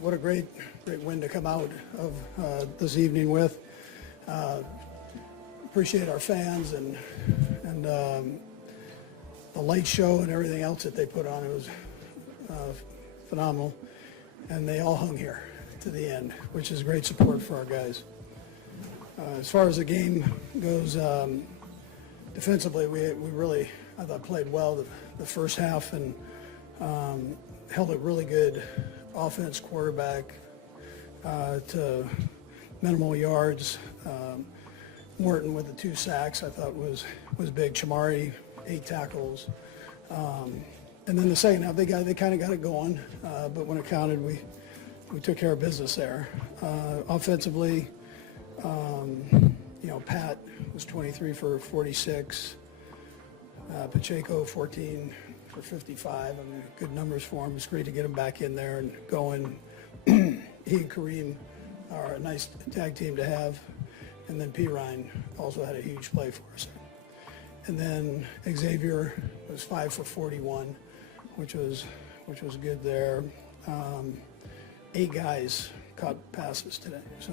what a great win to come out of this evening with. Appreciate our fans and the light show and everything else that they put on. It was phenomenal, and they all hung here to the end, which is great support for our guys. As far as the game goes, defensively, we really, I thought, played well the first half and held a really good offense, quarterback to minimal yards. Morton with the 2 sacks I thought was big. Chamari, 8 tackles. And then the second half, they kind of got it going, but when it counted, we took care of business there. Offensively, Pat was 23 for 46. Pacheco 14 for 55. I mean, good numbers for him. It's great to get him back in there and going. He and Kareem are a nice tag team to have. And then P. Ryan also had a huge play for us. And then Xavier was 5 for 41, which was good there. 8 guys caught passes today, so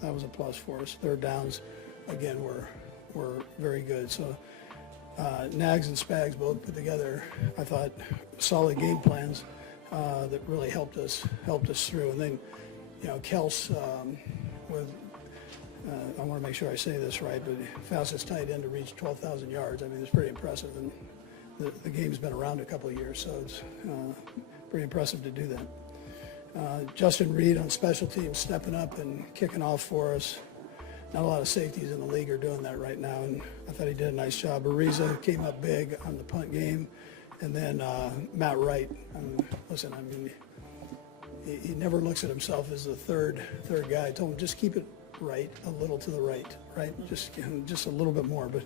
that was a plus for us. Third downs, again, were very good. So Nags and Spags both put together, I thought, solid game plans that really helped us through. And then, Kelce with. I want to make sure I say this right, but fastest tight end to reach 12,000 yards. I mean, it's pretty impressive, and the game's been around a couple of years, so it's pretty impressive to do that. Justin Reid on special teams stepping up and kicking off for us. Not a lot of safeties in the league are doing that right now, and I thought he did a nice job. Ariza came up big on the punt game, and then Matt Wright. Listen, I mean, he never looks at himself as the third guy. I told him, just keep it right, a little to the right, just a little bit more. But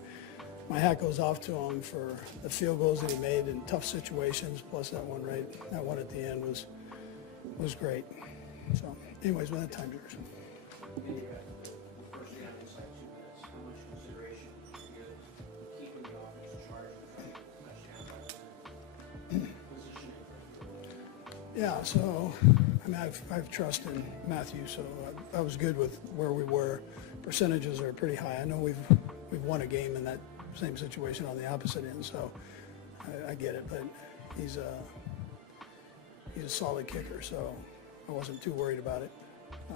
my hat goes off to him for the field goals that he made in tough situations, plus that one at the end was great. So anyways, when that time yours. Yeah, so I mean, I've trusted Matthew, so I was good with where we were. Percentages are pretty high. I know we've won a game in that same situation on the opposite end, so I get it. But he's a solid kicker, so I wasn't too worried about it.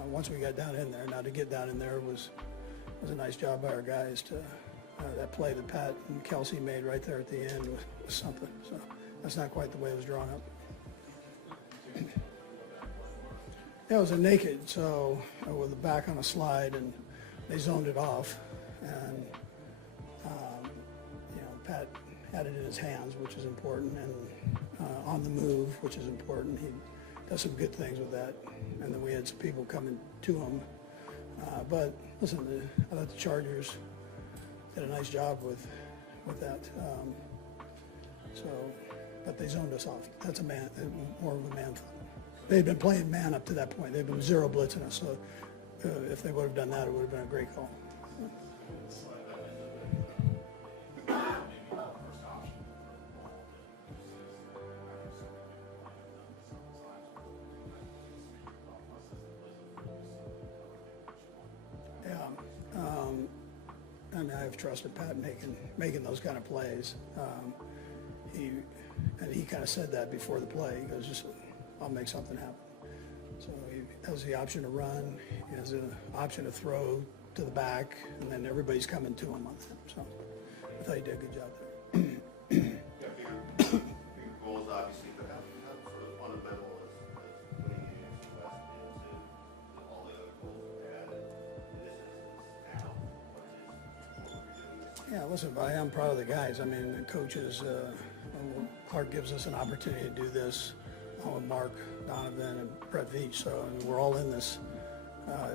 Once we got down in there, now to get down in there was a nice job by our guys. To that play that Pat and Kelce made right there at the end was something. So that's not quite the way it was drawn up. Yeah, it was a naked, so with the back on a slide, and they zoned it off, and Pat had it in his hands, which is important, and on the move, which is important. He does some good things with that, and then we had some people coming to him. But listen, I thought the Chargers did a nice job with that. But they zoned us off. That's more of a man thing. They'd been playing man up to that point. They've been 0 blitzing us, so if they would have done that, it would have been a great call. Yeah, I mean, I've trusted Pat making those kind of plays. He kind of said that before the play. He goes, just I'll make something happen. So he has the option to run, he has the option to throw to the back, and then everybody's coming to him on that. So I thought he did a good job there. Big goals obviously, but how sort of fundamental is winning games in West into all the other goals we had in this instance now? Yeah, listen, I am proud of the guys. I mean, the coaches, Clark gives us an opportunity to do this. With Mark, Donovan, and Brett Veach, so I mean, we're all in this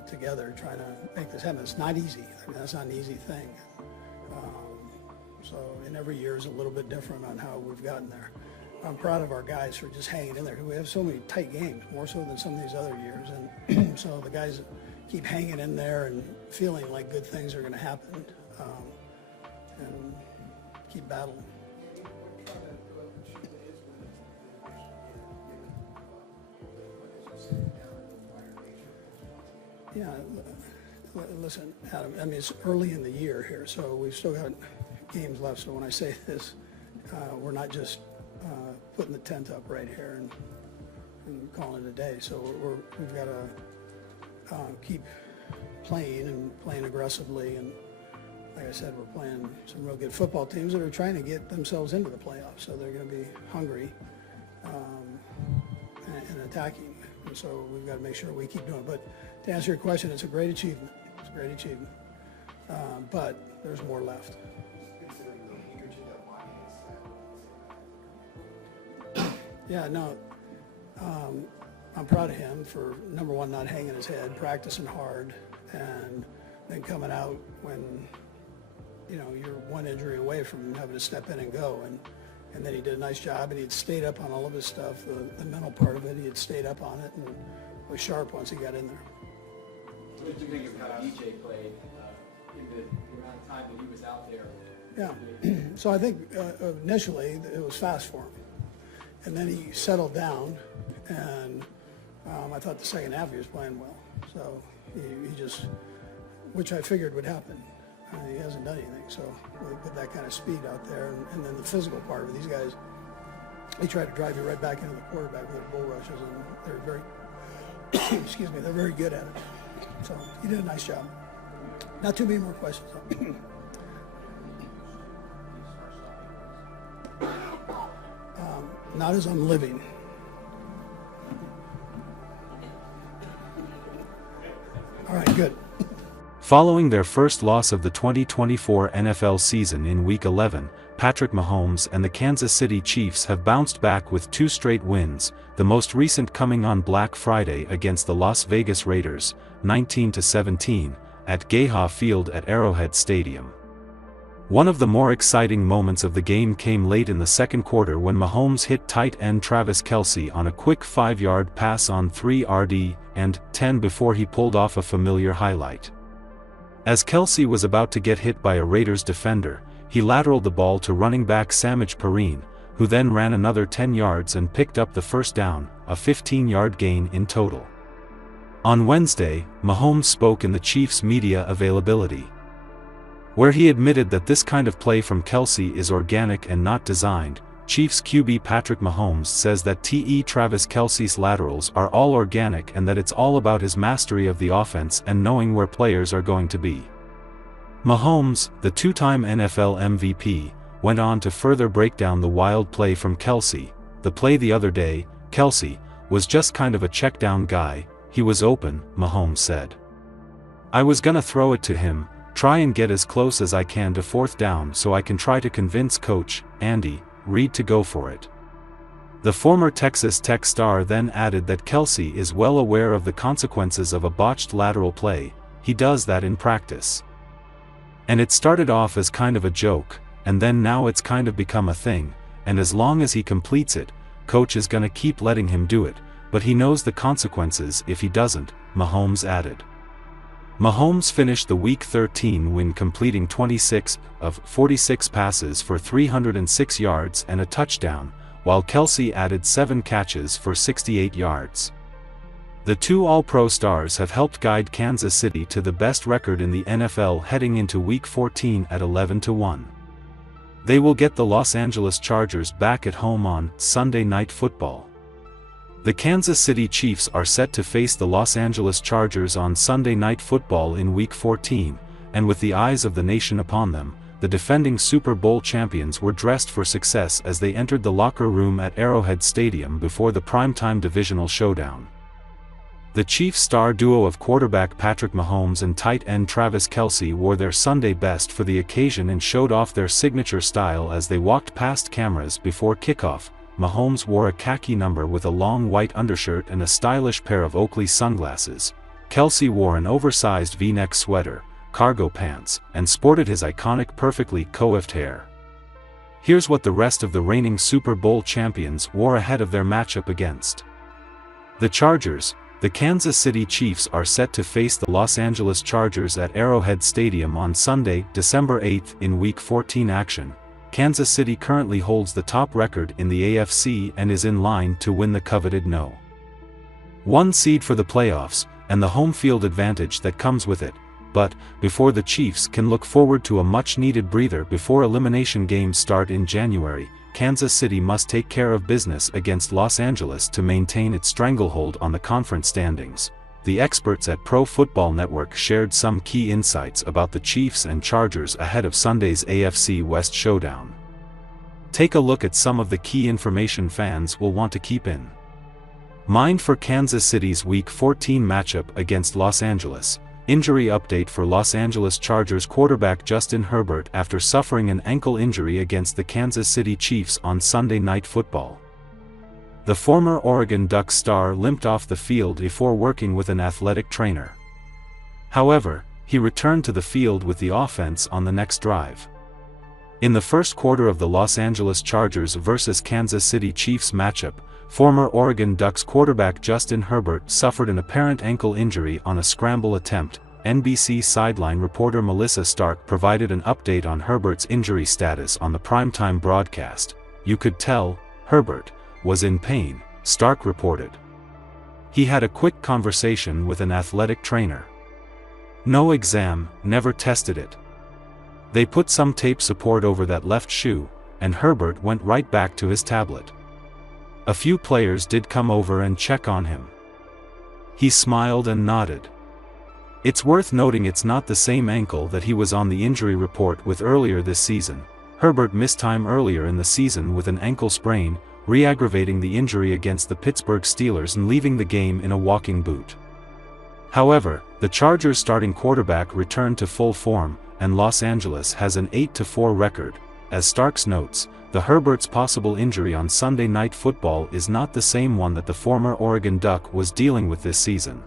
together trying to make this happen. It's not easy. I mean, that's not an easy thing. And every year is a little bit different on how we've gotten there. I'm proud of our guys for just hanging in there. We have so many tight games, more so than some of these other years, and so the guys keep hanging in there and feeling like good things are going to happen, and keep battling. Yeah, listen, Adam, I mean, it's early in the year here, so we've still got games left. So when I say this, we're not just putting the tent up right here and calling it a day. So we've got to keep playing and playing aggressively. And like I said, we're playing some real good football teams that are trying to get themselves into the playoffs. So they're going to be hungry and attacking. And so we've got to make sure we keep doing it. But to answer your question, it's a great achievement. It's a great achievement. But there's more left. Yeah, no, I'm proud of him for, number one, not hanging his head, practicing hard, and then coming out when, you know, you're one injury away from having to step in and go. And then he did a nice job, and he had stayed up on all of his stuff, the mental part of it. He had stayed up on it and was sharp once he got in there. What did you think of how EJ played in the amount of time that he was out there? Yeah, so I think initially it was fast for him. And then he settled down, and I thought the second half he was playing well. So he just, which I figured would happen. He hasn't done anything, so with that kind of speed out there, and then the physical part of it, these guys, they try to drive you right back into the quarterback with their bull rushes, and they're very, excuse me, they're very good at it. So he did a nice job. Not too many more questions. Not as I'm living. All right, good. Following their first loss of the 2024 NFL season in Week 11, Patrick Mahomes and the Kansas City Chiefs have bounced back with 2 straight wins, the most recent coming on Black Friday against the Las Vegas Raiders, 19-17, at Gayha Field at Arrowhead Stadium. One of the more exciting moments of the game came late in the second quarter when Mahomes hit tight end Travis Kelce on a quick 5-yard pass on 3 RD and 10 before he pulled off a familiar highlight. As Kelce was about to get hit by a Raiders defender, he lateraled the ball to running back Samaje Perine, who then ran another 10 yards and picked up the first down, a 15-yard gain in total. On Wednesday, Mahomes spoke in the Chiefs' media availability, where he admitted that this kind of play from Kelce is organic and not designed. Chiefs QB Patrick Mahomes says that Travis Kelce's laterals are all organic and that it's all about his mastery of the offense and knowing where players are going to be. Mahomes, the 2-time NFL MVP, went on to further break down the wild play from Kelce. The play the other day, Kelce was just kind of a check-down guy. He was open, Mahomes said. I was gonna throw it to him, try and get as close as I can to 4th down so I can try to convince Coach Andy Reid to go for it. The former Texas Tech star then added that Kelce is well aware of the consequences of a botched lateral play. He does that in practice. And it started off as kind of a joke, and then now it's kind of become a thing, and as long as he completes it, Coach is gonna keep letting him do it, but he knows the consequences if he doesn't, Mahomes added. Mahomes finished the Week 13 win completing 26 of 46 passes for 306 yards and a touchdown, while Kelce added 7 catches for 68 yards. The 2 All-Pro stars have helped guide Kansas City to the best record in the NFL heading into Week 14 at 11-1. They will get the Los Angeles Chargers back at home on Sunday Night Football. The Kansas City Chiefs are set to face the Los Angeles Chargers on Sunday Night Football in Week 14, and with the eyes of the nation upon them, the defending Super Bowl champions were dressed for success as they entered the locker room at Arrowhead Stadium before the primetime divisional showdown. The Chiefs star duo of quarterback Patrick Mahomes and tight end Travis Kelce wore their Sunday best for the occasion and showed off their signature style as they walked past cameras before kickoff. Mahomes wore a khaki number with a long white undershirt and a stylish pair of Oakley sunglasses. Kelce wore an oversized V-neck sweater, cargo pants, and sported his iconic perfectly coiffed hair. Here's what the rest of the reigning Super Bowl champions wore ahead of their matchup against the Chargers. The Kansas City Chiefs are set to face the Los Angeles Chargers at Arrowhead Stadium on Sunday, December 8 in Week 14 action. Kansas City currently holds the top record in the AFC and is in line to win the coveted No. 1 seed for the playoffs, and the home field advantage that comes with it. But, before the Chiefs can look forward to a much-needed breather before elimination games start in January, Kansas City must take care of business against Los Angeles to maintain its stranglehold on the conference standings. The experts at Pro Football Network shared some key insights about the Chiefs and Chargers ahead of Sunday's AFC West showdown. Take a look at some of the key information fans will want to keep in mind for Kansas City's Week 14 matchup against Los Angeles. Injury update for Los Angeles Chargers quarterback Justin Herbert after suffering an ankle injury against the Kansas City Chiefs on Sunday Night Football. The former Oregon Ducks star limped off the field before working with an athletic trainer. However, he returned to the field with the offense on the next drive. In the first quarter of the Los Angeles Chargers vs. Kansas City Chiefs matchup, former Oregon Ducks quarterback Justin Herbert suffered an apparent ankle injury on a scramble attempt. NBC sideline reporter Melissa Stark provided an update on Herbert's injury status on the primetime broadcast. "You could tell, Herbert was in pain," Stark reported. "He had a quick conversation with an athletic trainer. No exam, never tested it. They put some tape support over that left shoe, and Herbert went right back to his tablet. A few players did come over and check on him." He smiled and nodded. It's worth noting it's not the same ankle that he was on the injury report with earlier this season. Herbert missed time earlier in the season with an ankle sprain, re-aggravating the injury against the Pittsburgh Steelers and leaving the game in a walking boot. However, the Chargers starting quarterback returned to full form, and Los Angeles has an 8-4 record. As Starks notes, the Herbert's possible injury on Sunday Night Football is not the same one that the former Oregon Duck was dealing with this season.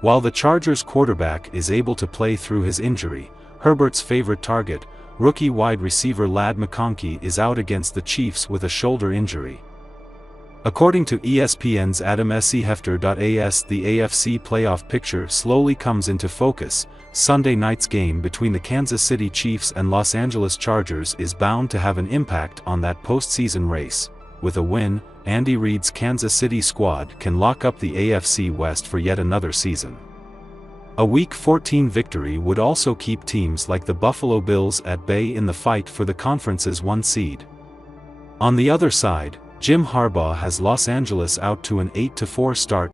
While the Chargers quarterback is able to play through his injury, Herbert's favorite target, rookie wide receiver Ladd McConkey, is out against the Chiefs with a shoulder injury. According to ESPN's Adam Schefter. The AFC playoff picture slowly comes into focus. Sunday night's game between the Kansas City Chiefs and Los Angeles Chargers is bound to have an impact on that postseason race. With a win, Andy Reid's Kansas City squad can lock up the AFC West for yet another season. A Week 14 victory would also keep teams like the Buffalo Bills at bay in the fight for the conference's 1 seed. On the other side, Jim Harbaugh has Los Angeles out to an 8-4 start